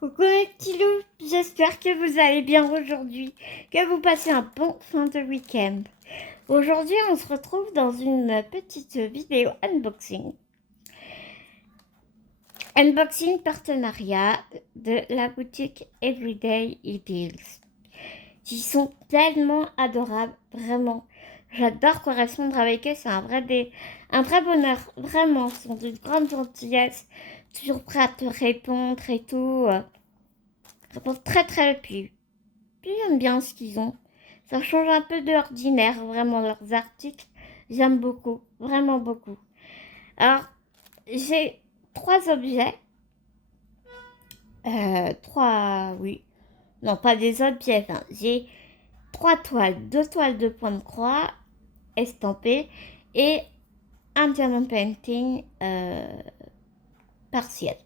Coucou mes petits loups, j'espère que vous allez bien aujourd'hui, que vous passez un bon fin de week-end. Aujourd'hui, on se retrouve dans une petite vidéo unboxing. Unboxing partenariat de la boutique Everyday Ideals. Ils sont tellement adorables, vraiment. J'adore correspondre avec eux, c'est un vrai bonheur, vraiment. Ils sont d'une grande gentillesse, toujours prêts à te répondre et tout. Répondre très puis j'aime bien ce qu'ils ont. Ça change un peu de l'ordinaire, vraiment, leurs articles. J'aime beaucoup, vraiment beaucoup. Alors, j'ai trois objets. Oui. Non, pas des objets. Enfin, j'ai trois toiles. Deux toiles de point de croix estampées et un diamond painting partiel.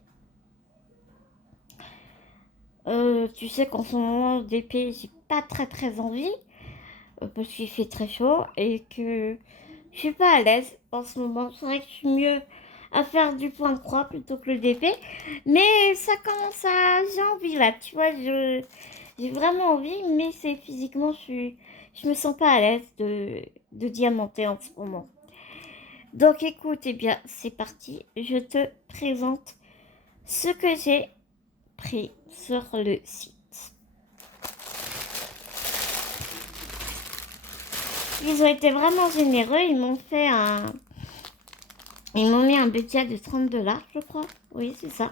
Tu sais qu'en ce moment, d'épée, j'ai pas très envie. Parce qu'il fait très chaud et que je suis pas à l'aise en ce moment. C'est vrai que je suis mieux à faire du point de croix plutôt que le DP. Mais ça commence à... J'ai envie là, tu vois, j'ai vraiment envie, mais c'est physiquement, je me sens pas à l'aise de diamanter en ce moment. Donc écoute, eh bien, c'est parti. Je te présente ce que j'ai pris sur le site. Ils ont été vraiment généreux. Ils m'ont mis un budget de 30 $, je crois. Oui, c'est ça.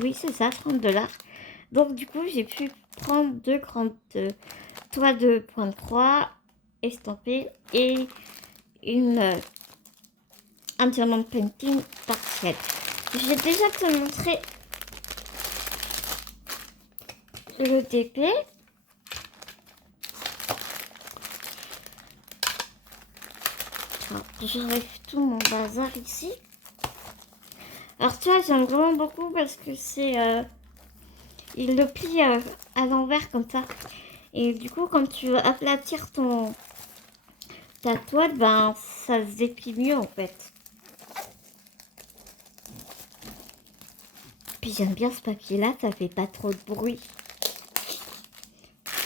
Oui, c'est ça, 30 $. Donc, du coup, j'ai pu prendre deux grandes toiles de point de croix estampées et un diamant painting partiel. Je vais déjà te montrer le DP. J'enlève tout mon bazar ici. Alors, tu vois, j'aime vraiment beaucoup parce que il le plie à l'envers comme ça. Et du coup, quand tu veux aplatir ta toile, ben, ça se déplie mieux en fait. Puis j'aime bien ce papier-là, ça fait pas trop de bruit.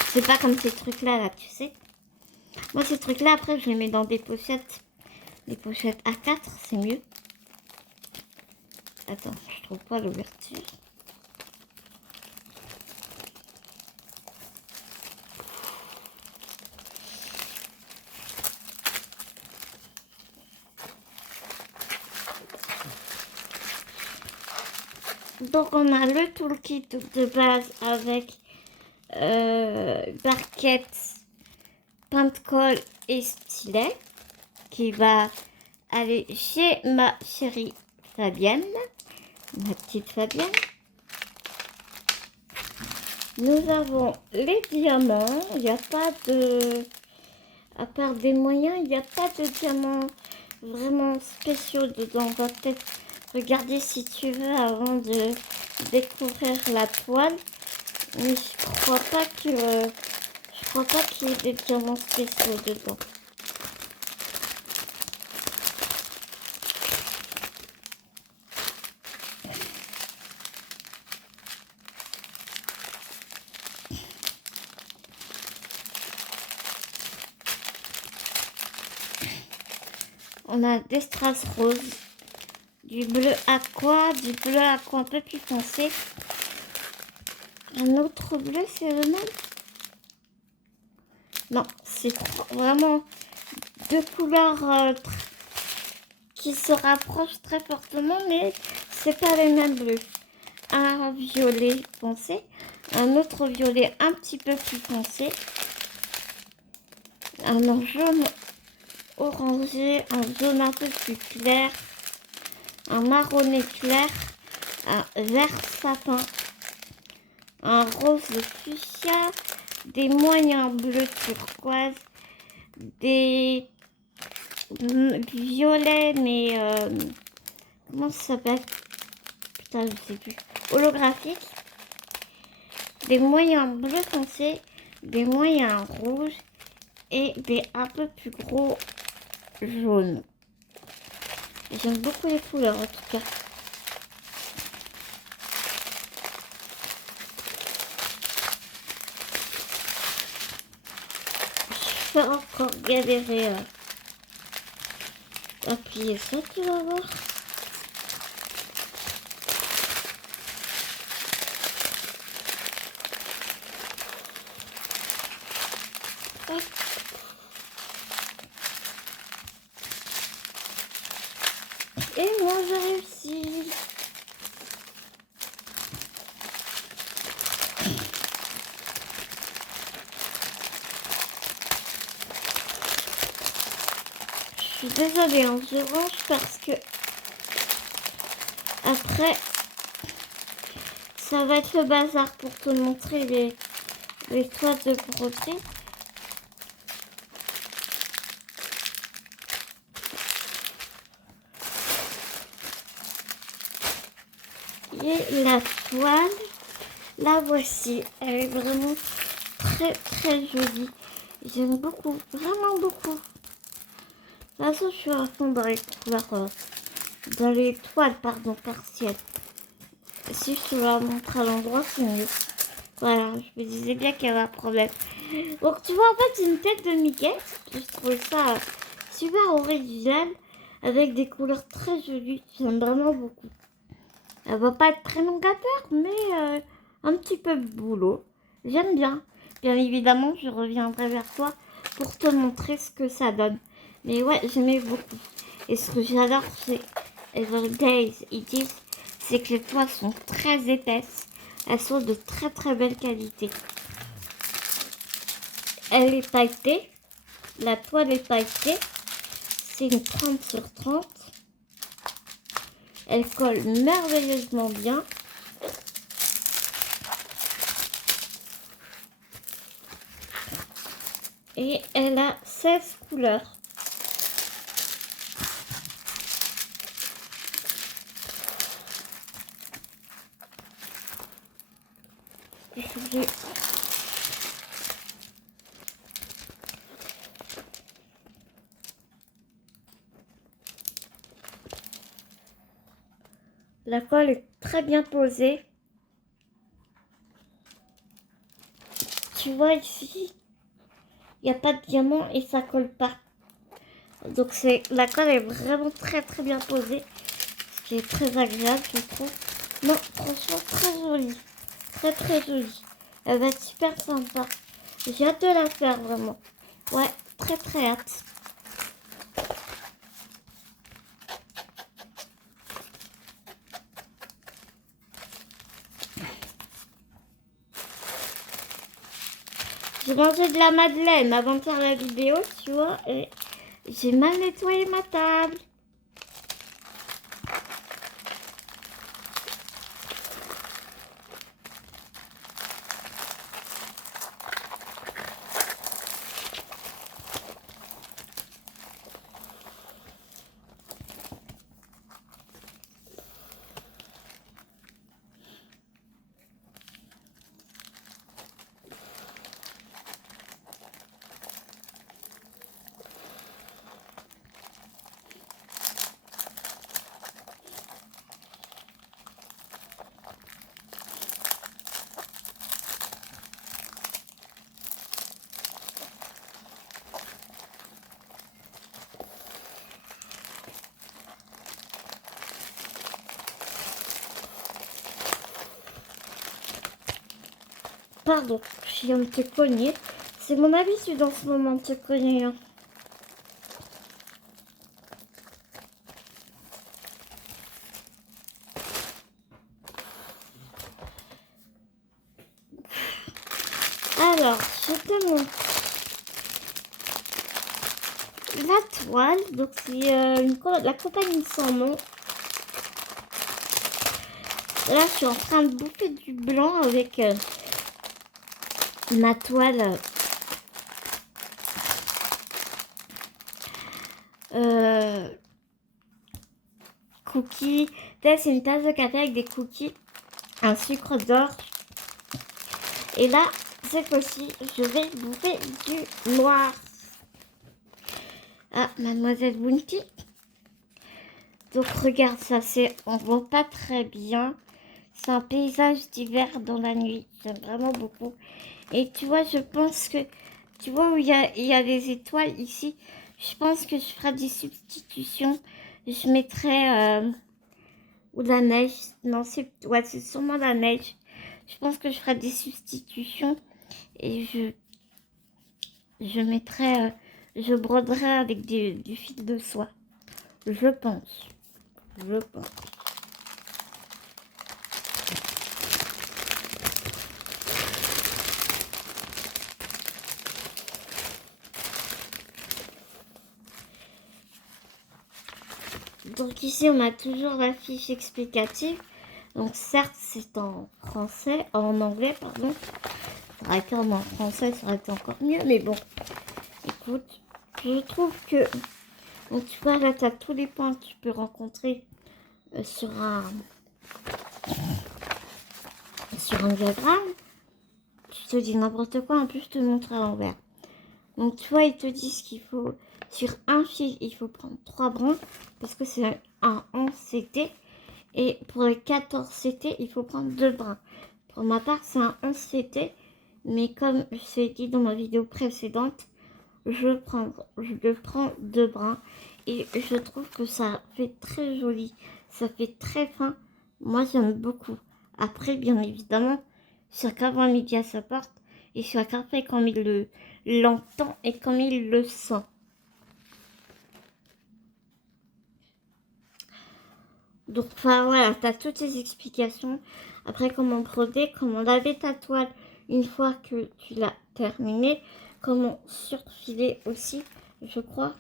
C'est pas comme ces trucs-là, là, tu sais. Moi, ces trucs-là, après, je les mets dans des pochettes. Des pochettes A4, c'est mieux. Attends, je trouve pas l'ouverture. Donc, on a le toolkit de base avec barquette, peinte-colle et stylet qui va aller chez ma chérie Fabienne, ma petite Fabienne. Nous avons les diamants. Il n'y a pas de... À part des moyens, il n'y a pas de diamants vraiment spéciaux dedans. On va peut-être regarder si tu veux avant de découvrir la toile. Mais je crois pas qu'il y ait des diamants spéciaux dedans. On a des strass roses, du bleu aqua un peu plus foncé. Un autre bleu, c'est le même? Non, c'est vraiment deux couleurs qui se rapprochent très fortement, mais c'est pas les mêmes bleus. Un violet foncé, un autre violet un petit peu plus foncé, un en jaune orangé, un jaune un peu plus clair, un marronné clair, un vert sapin, un rose fuchsia, des moyens bleus turquoise, des violets, mais comment ça s'appelle? Putain, je sais plus. Holographique, des moyens bleus foncés, des moyens rouges et des un peu plus gros jaunes. J'aime beaucoup les couleurs en tout cas. faire encore galérer à plier ça, tu vas voir. Hop. Et moi j'ai réussi. Je suis désolée, hein, je range parce que après ça va être le bazar pour te montrer les toiles de broderie. Et la toile, la voici, elle est vraiment très jolie. J'aime beaucoup, vraiment beaucoup. De toute façon, je suis à fond dans les couleurs, dans les toiles, pardon, partielles. Si je te la montre à l'endroit, c'est mieux. Voilà, je me disais bien qu'il y avait un problème. Donc, tu vois, en fait, c'est une tête de Mickey. Je trouvais ça super original, avec des couleurs très jolies. J'aime vraiment beaucoup. Elle va pas être très longue à faire, mais un petit peu de boulot. J'aime bien. Bien évidemment, je reviendrai vers toi pour te montrer ce que ça donne. Mais ouais, j'aimais beaucoup. Et ce que j'adore chez Everyday It Is, c'est que les toiles sont très épaisses. Elles sont de très belle qualité. Elle est pailletée. La toile est pailletée. C'est une 30 sur 30. Elle colle merveilleusement bien. Et elle a 16 couleurs. La colle est très bien posée. Tu vois ici, il n'y a pas de diamant et ça colle pas. Donc la colle est vraiment très bien posée. Ce qui est très agréable, je trouve. Non, franchement, très jolie. Très jolie. Elle va être super sympa. J'ai hâte de la faire, vraiment. Ouais, très hâte. J'ai mangé de la madeleine avant de faire la vidéo, tu vois, et j'ai mal nettoyé ma table. Pardon, je viens de te cogner. C'est mon habitude en ce moment de te cogner. Hein. Alors, je te montre la toile. Donc, c'est la compagnie sans nom. Là, je suis en train de bouffer du blanc avec ma toile cookies. Là, c'est une tasse de café avec des cookies, un sucre d'orge. Et là, cette fois-ci, je vais bouffer du noir. Ah, Mademoiselle Bounty. Donc, regarde ça, on voit pas très bien. C'est un paysage d'hiver dans la nuit. J'aime vraiment beaucoup. Et tu vois, je pense que Tu vois où il y a des étoiles ici. Je pense que je ferai des substitutions. Je mettrai ou la neige. Non, c'est ouais, c'est sûrement la neige. Je pense que je ferai des substitutions et je mettrai, je broderai avec du fil de soie. Je pense. Je pense. Donc ici, on a toujours la fiche explicative. Donc certes, c'est en français, en anglais, pardon. Ça aurait été en français, ça aurait été encore mieux. Mais bon, écoute, je trouve que... Donc tu vois, là, tu as tous les points que tu peux rencontrer sur un diagramme. Je te dis n'importe quoi, en plus, je te montre à l'envers. Donc tu vois, ils te disent qu'il faut... Sur un fil, il faut prendre 3 brins parce que c'est un 11 CT. Et pour les 14 CT, il faut prendre 2 brins. Pour ma part, c'est un 11 CT. Mais comme je l'ai dit dans ma vidéo précédente, je prends 2 brins. Et je trouve que ça fait très joli. Ça fait très fin. Moi, j'aime beaucoup. Après, bien évidemment, chacun va midi à sa porte. Et chacun fait comme il l'entend et comme il le sent. Donc, enfin, voilà, tu as toutes les explications. Après, comment broder, comment laver ta toile une fois que tu l'as terminée. Comment surfiler aussi, je crois.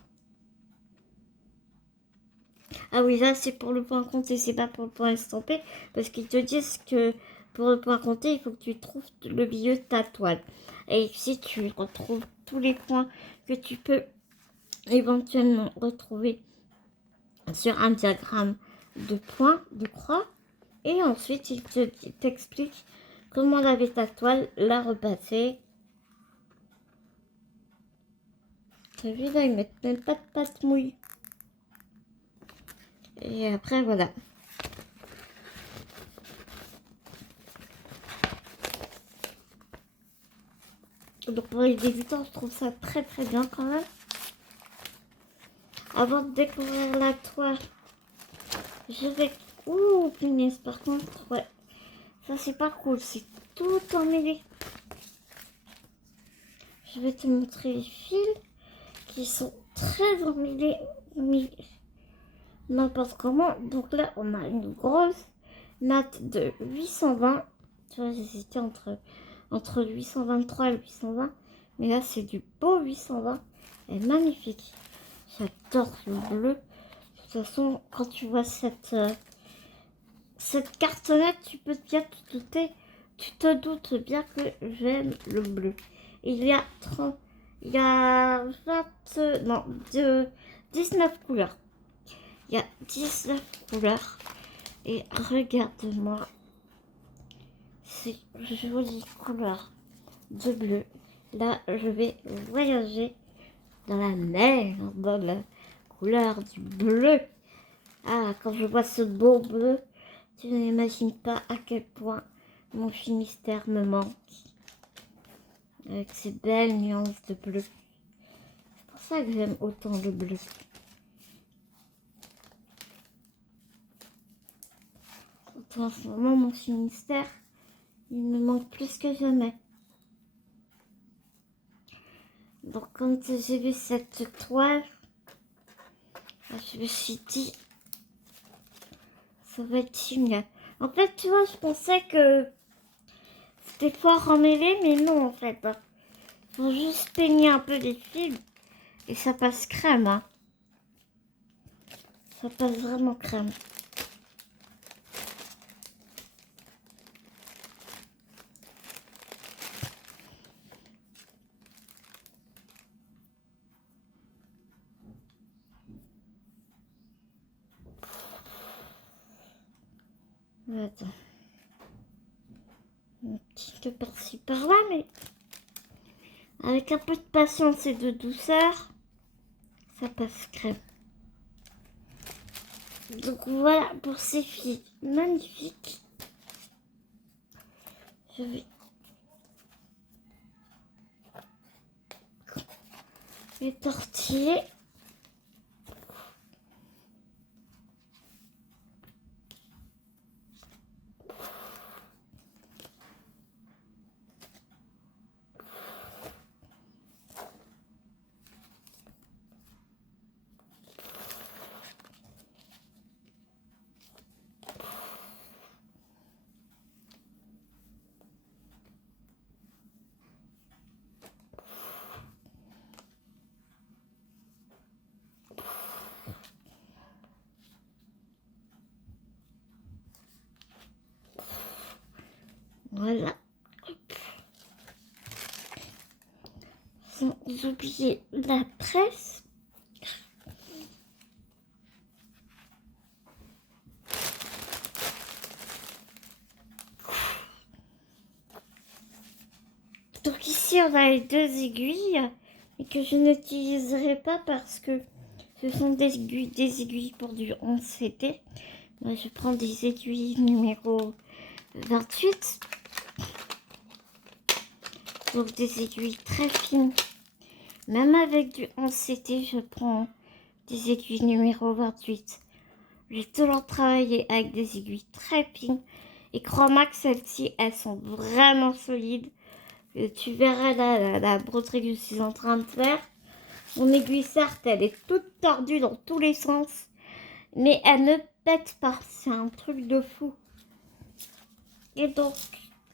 Ah oui, là, c'est pour le point compté, c'est pas pour le point estampé. Parce qu'ils te disent que pour le point compté, il faut que tu trouves le milieu de ta toile. Et si tu retrouves tous les points que tu peux éventuellement retrouver sur un diagramme de points, de croix. Et ensuite, il t'explique comment laver ta toile, la repasser. T'as vu là, ils mettent même pas de pâte mouille. Et après, voilà. Donc pour les débutants, je trouve ça très très bien quand même. Avant de découvrir la toile, je vais... Ouh, punaise, par contre, ouais. Ça, c'est pas cool, c'est tout emmêlé. Je vais te montrer les fils qui sont très emmêlés. N'importe comment. Donc là, on a une grosse natte de 820. Tu vois, j'hésitais entre 823 et 820. Mais là, c'est du beau 820. Elle est magnifique. J'adore le bleu. De toute façon, quand tu vois cette carte-là, tu peux bien te douter. Tu te doutes bien que j'aime le bleu. Il y a 30... Il y a 20... Non, 19 couleurs. Il y a 19 couleurs. Et regarde-moi ces jolies couleurs de bleu. Là, je vais voyager dans la neige, dans la couleur du bleu. Ah, quand je vois ce beau bleu, tu n'imagines pas à quel point mon Finistère me manque. Avec ces belles nuances de bleu. C'est pour ça que j'aime autant le bleu. Surtout en ce moment, mon Finistère, il me manque plus que jamais. Donc quand j'ai vu cette toile, je me suis dit, ça va être génial. En fait, tu vois, je pensais que c'était fort emmêlé, mais non, en fait. Il faut juste peigner un peu les fils et ça passe crème. Hein. Ça passe vraiment crème. Attends. Un petit peu par-ci par-là, mais avec un peu de patience et de douceur, ça passe crème. Donc voilà pour ces filles magnifiques. Je vais et tortiller. Voilà. Sans oublier la presse. Donc ici on a les deux aiguilles et que je n'utiliserai pas parce que ce sont des aiguilles pour du 11CT. Moi je prends des aiguilles numéro 28. Donc des aiguilles très fines. Même avec du 11CT, je prends des aiguilles numéro 28. J'ai toujours travaillé avec des aiguilles très fines. Et crois-moi que celles-ci, elles sont vraiment solides. Tu verras là, la broderie que je suis en train de faire. Mon aiguille, certes, elle est toute tordue dans tous les sens. Mais elle ne pète pas. C'est un truc de fou. Et donc,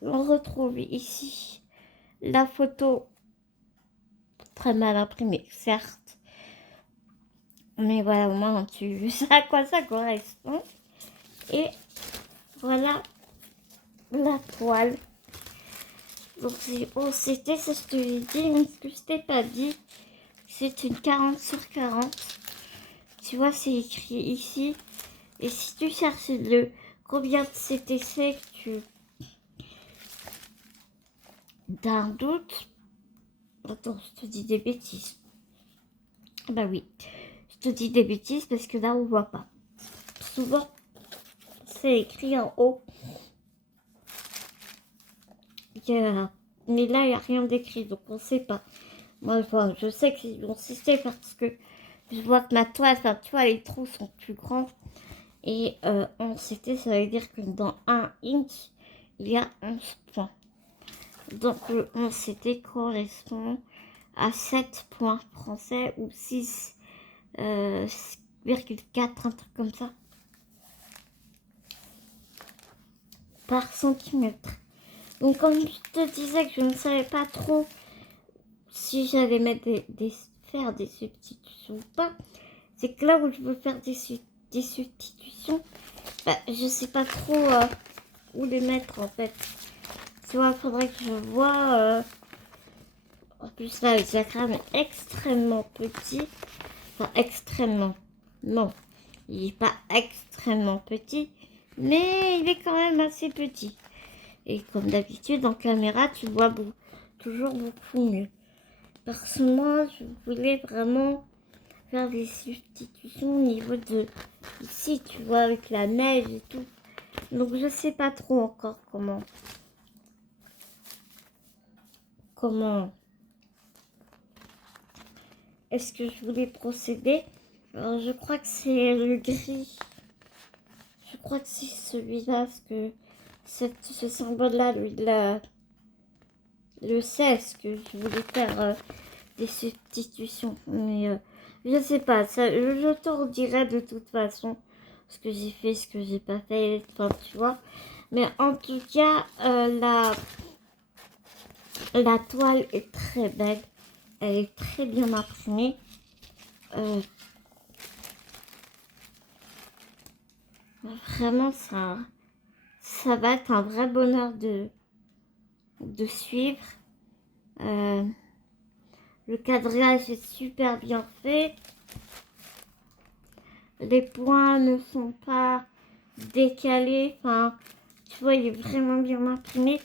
on retrouve ici la photo très mal imprimée, certes. Mais voilà, au moins, tu sais à quoi ça correspond. Et voilà la toile. Donc, c'était ça, je te l'ai dit. Mais ce que je t'ai pas dit, c'est une 40/40. Tu vois, c'est écrit ici. Et si tu cherches le combien de CTC que tu as un doute. Attends, je te dis des bêtises. Bah oui, je te dis des bêtises parce que là, on voit pas. Souvent, c'est écrit en haut. Mais là, il n'y a rien d'écrit, donc on ne sait pas. Moi, je sais qu'ils vont insister parce que je vois que ma toile, enfin, tu vois, les trous sont plus grands. Et en CT, ça veut dire que dans 1 inch, il y a 11 points. Donc le 11 CT correspond à 7 points français ou 6,4, un truc comme ça, par centimètre. Donc comme je te disais que je ne savais pas trop si j'allais mettre faire des substitutions ou pas, c'est que là où je veux faire des substitutions, bah, je sais pas trop où les mettre en fait. Tu vois, il faudrait que je vois. En plus là, le diagramme est extrêmement petit. Enfin, extrêmement. Non, il n'est pas extrêmement petit, mais il est quand même assez petit. Et comme d'habitude, en caméra, tu vois toujours beaucoup mieux. Parce que moi, je voulais vraiment faire des substitutions au niveau de ici, tu vois, avec la neige et tout. Donc, je sais pas trop encore comment est-ce que je voulais procéder. Alors, je crois que c'est le gris. Je crois que c'est celui-là, parce que ce symbole-là, lui, le sait, ce que je voulais faire des substitutions. Mais je sais pas, ça, je te redirai de toute façon ce que j'ai fait, ce que j'ai pas fait, enfin, tu vois. Mais en tout cas, la toile est très belle. Elle est très bien imprimée. Vraiment, ça va être un vrai bonheur de suivre. Le cadrage est super bien fait. Les points ne sont pas décalés. Enfin, tu vois, il est vraiment bien imprimé.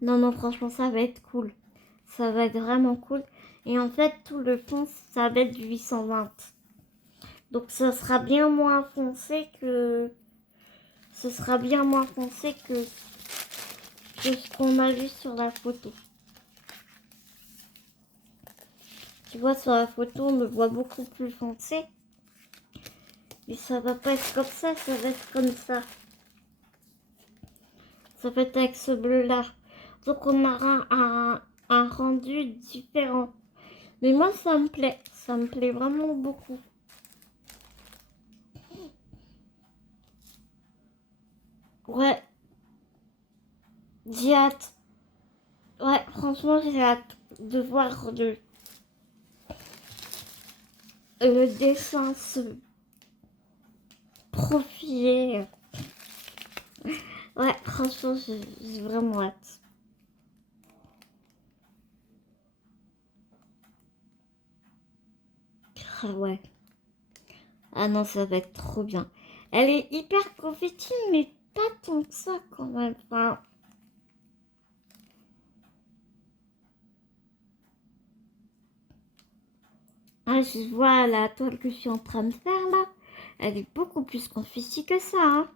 Non, non, franchement, ça va être cool. Ça va être vraiment cool. Et en fait, tout le fond, ça va être du 820. Donc, ça sera bien moins foncé que... Ce sera bien moins foncé que ce qu'on a vu sur la photo. Tu vois, sur la photo, on me voit beaucoup plus foncé. Mais ça va pas être comme ça va être comme ça. Ça va être avec ce bleu-là. Donc on aura un rendu différent. Mais moi, ça me plaît vraiment beaucoup. Ouais, j'ai hâte. Ouais, franchement, j'ai hâte de voir le dessin se profiler. Ouais, franchement, j'ai vraiment hâte. Ah ouais. Ah non, ça va être trop bien. Elle est hyper confetti, mais pas tant que ça quand même. Enfin, ah, je vois la toile que je suis en train de faire là. Elle est beaucoup plus confetti que ça. Hein.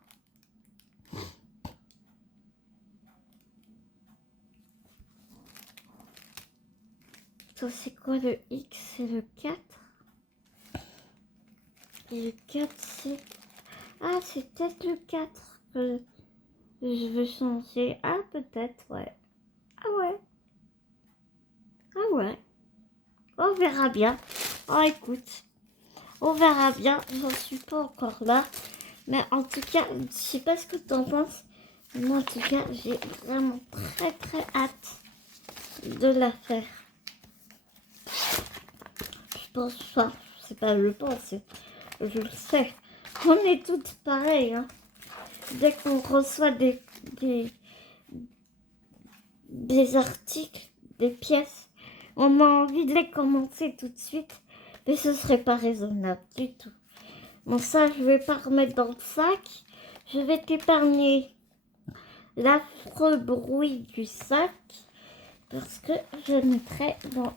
Ça, c'est quoi le X? C'est le 4. Et le 4, c'est... Ah, c'est peut-être le 4 que je veux changer. Ah, peut-être, ouais. Ah ouais. Ah ouais. On verra bien. Oh, écoute. On verra bien. J'en suis pas encore là. Mais en tout cas, je sais pas ce que tu en penses. Moi, en tout cas, j'ai vraiment très très hâte de la faire. Je pense, enfin, c'est pas le pense, je le sais. On est toutes pareilles. Hein. Dès qu'on reçoit des articles, des pièces, on a envie de les commencer tout de suite. Mais ce serait pas raisonnable du tout. Bon, ça, je vais pas remettre dans le sac. Je vais t'épargner l'affreux bruit du sac parce que je mettrai dans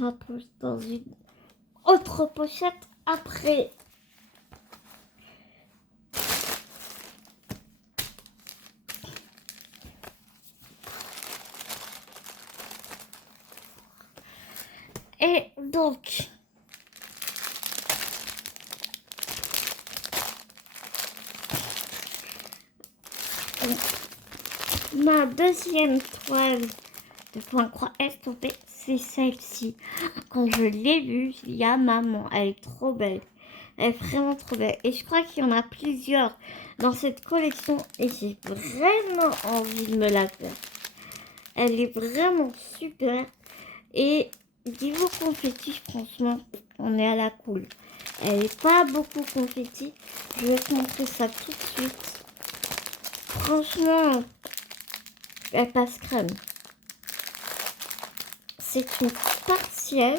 ma poche, dans une autre pochette après. Et donc, ma deuxième toile de point croix estampée, c'est celle-ci. Quand je l'ai vue, il y a maman, elle est trop belle. Elle est vraiment trop belle. Et je crois qu'il y en a plusieurs dans cette collection et j'ai vraiment envie de me la faire. Elle est vraiment super. Et niveau confetti, franchement, on est à la cool. Elle n'est pas beaucoup confetti. Je vais te montrer ça tout de suite. Franchement, elle passe crème. C'est une partielle.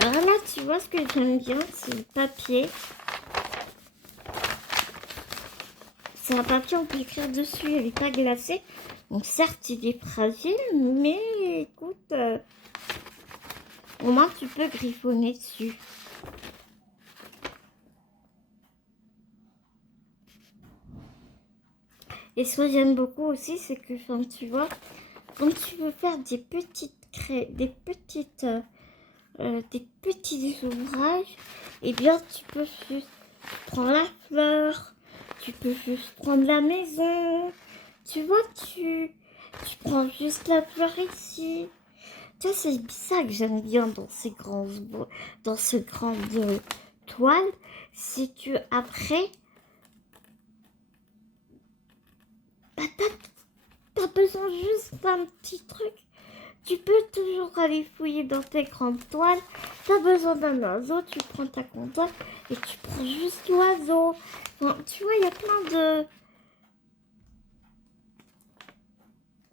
Alors là, tu vois ce que j'aime bien, c'est le papier. C'est un papier, on peut écrire dessus, il n'est pas glacé. Donc certes, il est fragile, mais écoute, au moins tu peux griffonner dessus. Et ce que j'aime beaucoup aussi, c'est que, enfin, tu vois, quand tu veux faire des petites des petits ouvrages, et bien tu peux juste prendre la fleur, tu peux juste prendre la maison, tu vois, tu prends juste la fleur ici. Tu vois, c'est ça que j'aime bien dans ce grand toile, c'est que après, bah, t'as besoin juste d'un petit truc. Tu peux toujours aller fouiller dans tes grandes toiles. T'as besoin d'un oiseau, tu prends ta grande toile et tu prends juste l'oiseau. Bon, tu vois, il y a plein de...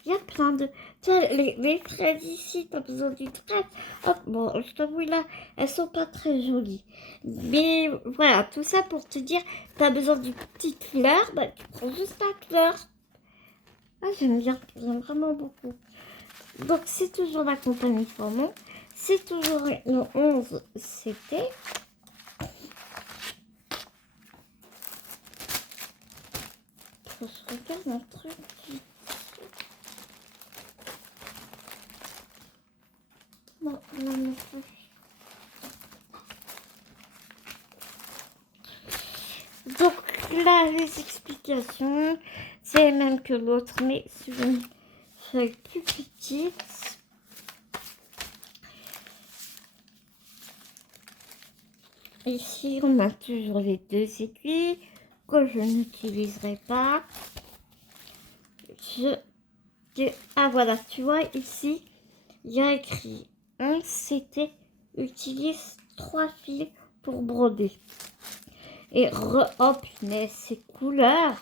Il y a plein de... Tiens, les fraises ici, t'as besoin d'une fraise. Hop, bon, je t'avoue là, elles sont pas très jolies. Mais voilà, tout ça pour te dire, t'as besoin d'une petite fleur, bah tu prends juste la fleur. Ah, j'aime bien, j'aime vraiment beaucoup. Donc c'est toujours la compagnie Formon. C'est toujours le 11 c'était. Je regarde un truc. Non, non, non plus. Donc là, les explications, c'est les mêmes que l'autre, mais sur une feuille plus petite. Ici, on a toujours les deux aiguilles que je n'utiliserai pas. Ah voilà, tu vois, ici, il y a écrit 11 CT, utilise 3 fils pour broder. Et oh punaise, ces couleurs.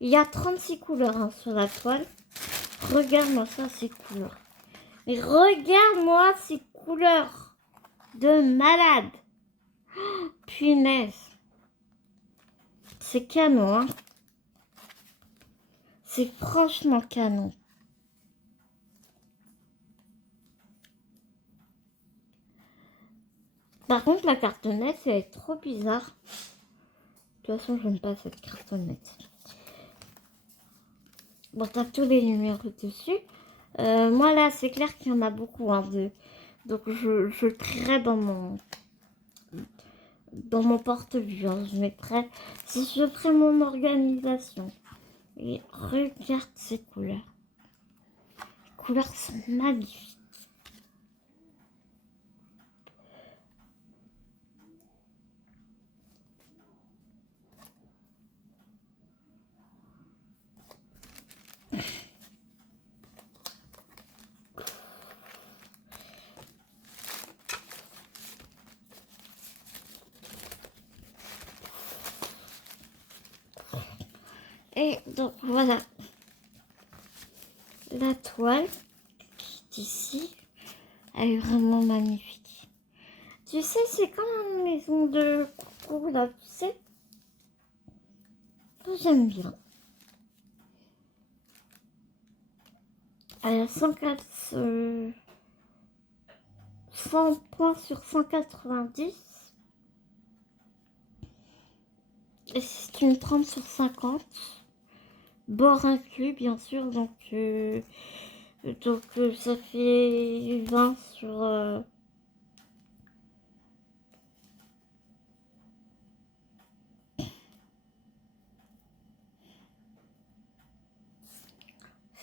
Il y a 36 couleurs hein, sur la toile. Regarde-moi ça, ces couleurs. Et regarde-moi ces couleurs de malade. Punaise. C'est canon, hein. C'est franchement canon. Par contre, la cartonnette, elle est trop bizarre. De toute façon, je n'aime pas cette cartonnette. Bon, t'as tous les numéros dessus. Moi, là, c'est clair qu'il y en a beaucoup. Hein, donc, je trierai dans mon porte-vue. Hein, je mettrai... Si je ferai mon organisation. Et regarde ces couleurs. Les couleurs sont magnifiques. Et donc voilà, la toile qui est ici, elle est vraiment magnifique. Tu sais, c'est comme une maison de coucou là, tu sais. J'aime bien. Elle a 100 points sur 190. Et c'est une 30 sur 50. Bord inclus, bien sûr. Donc ça fait 20 sur...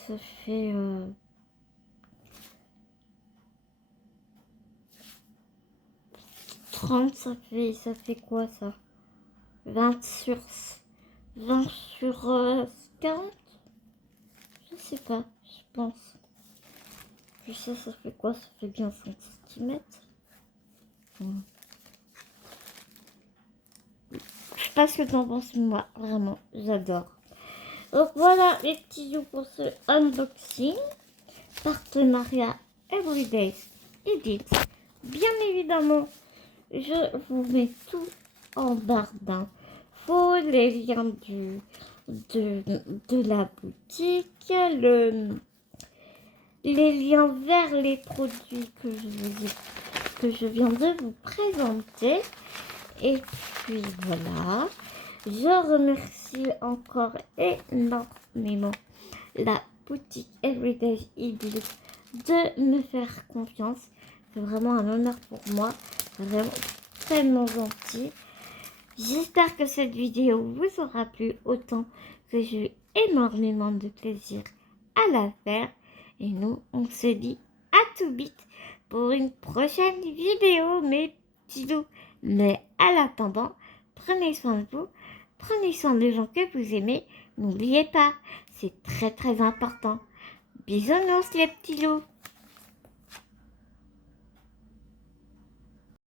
ça fait... 30, ça fait quoi ça? 20 sur 40? Je sais pas, je pense. Puis ça fait quoi? Ça fait bien 5 cm. Je sais pas ce que t'en penses, moi, vraiment, j'adore. Donc voilà les petits yeux pour ce unboxing. Partenariat Everyday Edit. Bien évidemment, je vous mets tout en barre d'infos, les liens de la boutique, les liens vers les produits que je viens de vous présenter. Et puis voilà, je remercie encore énormément la boutique Everyday Edit de me faire confiance. C'est vraiment un honneur pour moi, vraiment tellement gentil. J'espère que cette vidéo vous aura plu autant que j'ai eu énormément de plaisir à la faire. Et nous, on se dit à tout vite pour une prochaine vidéo, mes petits loups. Mais à l'attendant, prenez soin de vous, prenez soin des gens que vous aimez. N'oubliez pas, c'est très très important. Bisounours les petits loups.